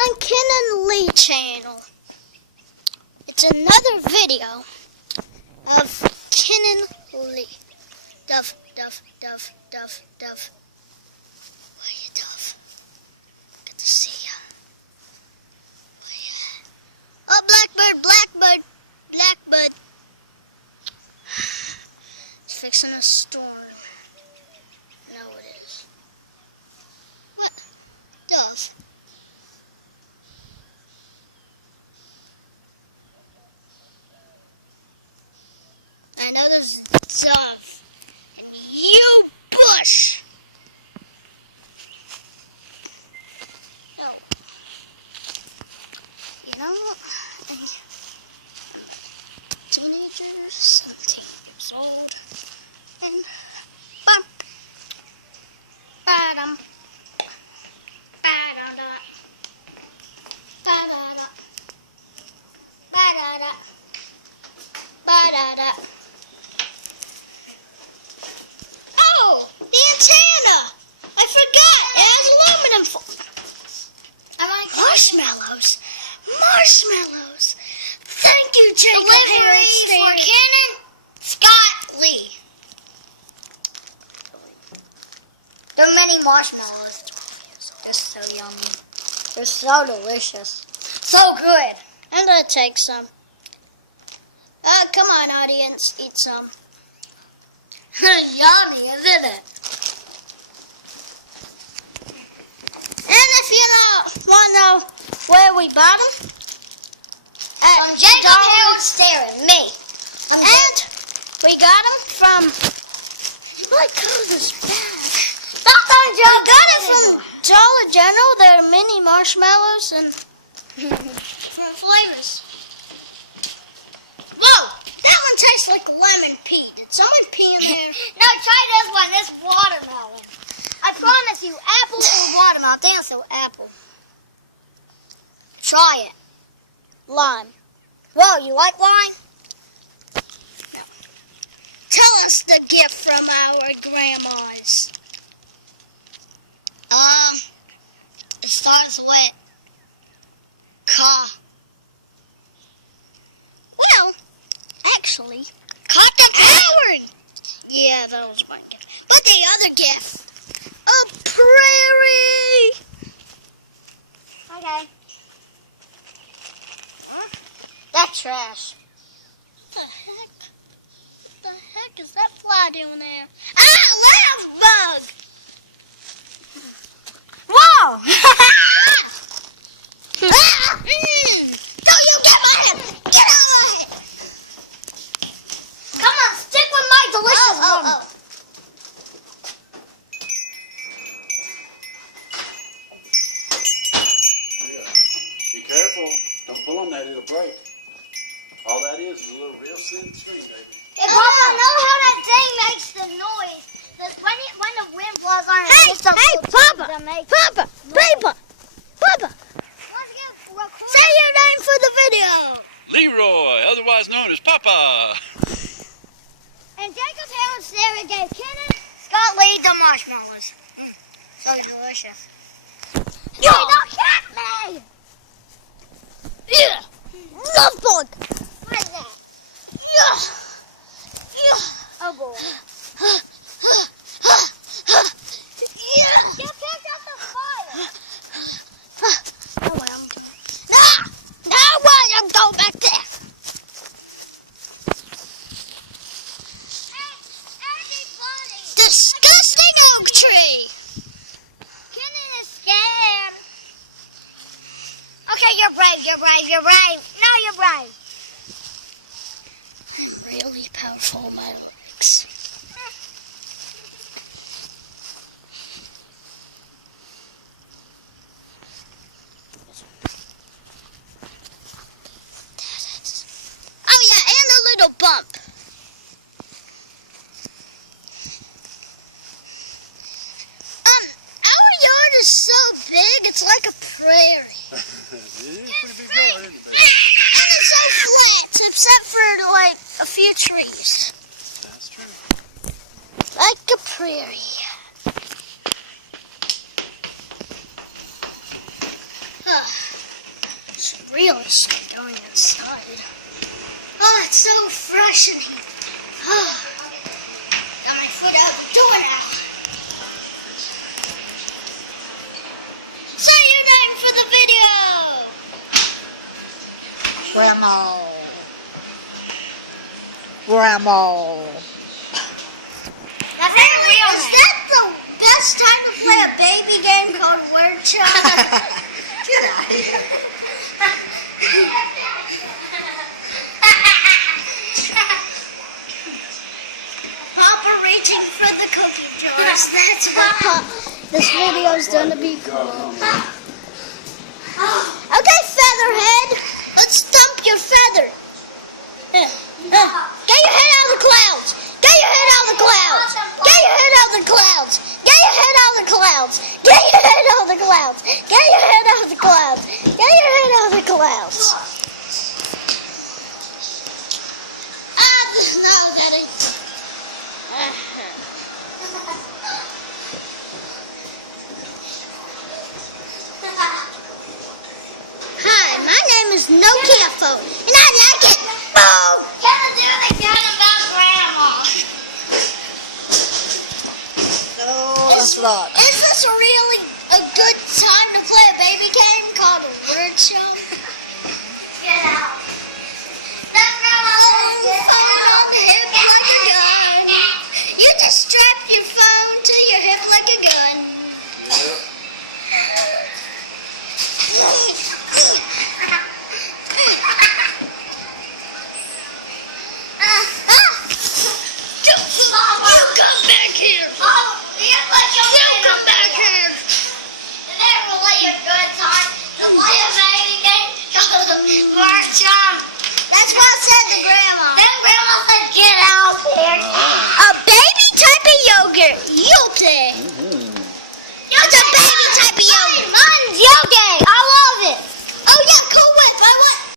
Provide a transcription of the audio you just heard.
on Ken and Lee channel. It's another video of Ken and Lee. Duff, Duff, Duff, Duff, Duff. Where are you, Duff? Good to see ya. Where you at? Oh, Blackbird, Blackbird, Blackbird. It's fixing a storm. No, it is. What? Duff. I know there's Duff. And you, Bush. No. You know what? I'm a teenager, 17 years old. And bum. Ba-dum. Ba-da-da. Ba-da-da. Ba-da-da. Ba-da-da. Oh, the antenna! I forgot. It has aluminum foil. Marshmallows. Marshmallows. Thank you, Jacob. Delivery for Cannon Scott Lee. There are many marshmallows. They're so yummy. They're so delicious. So good. I'm going to take some. Come on, audience. Eat some. Yummy, isn't it? And if you want to know where we bought them, from Jacob Harold Staring, me. And we got them from, my God, this bad. We got it from Dollar General. They're mini marshmallows and from flavors. Whoa, that one tastes like lemon pea. Did someone pee in there? No, try this one. This watermelon. I promise you, apple or watermelon. I think it's apple. Try it. Lime. Whoa, you like lime? No. Tell us the gift from our grandmas. It starts with Well, actually, Cotton Howard. Yeah, that was my gift. But the other gift, a prairie. Okay. That's trash. What the heck is that fly doing there? Ah, laugh bug. Whoa! Don't you get my head! Get out! Come on, stick with my delicious one. Be careful. Don't pull on that, it'll break. All that is a little real thin string, baby. Hey, Papa, I know how that thing makes the noise. When the wind blows on it, it's a Papa! Say your name for the video! Leroy, otherwise known as Papa. And Jacob Harold Sarah gave Kennan Scott Lee the marshmallows. So delicious. You don't get me! Yeah! Love bug! What is that? Yeah! Yeah! Oh boy. You picked up the fire. No way, no way, I'm going back there. Disgusting oak tree. Kennan is scared. Okay, you're brave, you're brave, you're brave. No, you're brave. I'm really powerful in my legs. Oh yeah, and a little bump. Our yard is so big, it's like a prairie. It is pretty big yard, isn't it, baby? And it's so flat, except for like a few trees. That's true. Like a prairie. Ugh. feels going inside. Oh, it's so refreshing. Oh. Got my foot out the door now. Say your name for the video. Grandma. Is that the best time to play a baby game called Word Child? Get out of here. Papa reaching for the cookie jars. That's why this video is going to be cool. Okay, Featherhead. Let's thump your feather. Get your head out of the clouds. Get your head out of the clouds. Get your head out of the clouds. Get your head out of the clouds. Get your head out of the clouds. Get your head out of the clouds. Get your head out of the clouds. No, Daddy. Hi, my name is Nokia Phone, and I like it. Oh! Can I do it again about Grandma? No, that's not. Is this really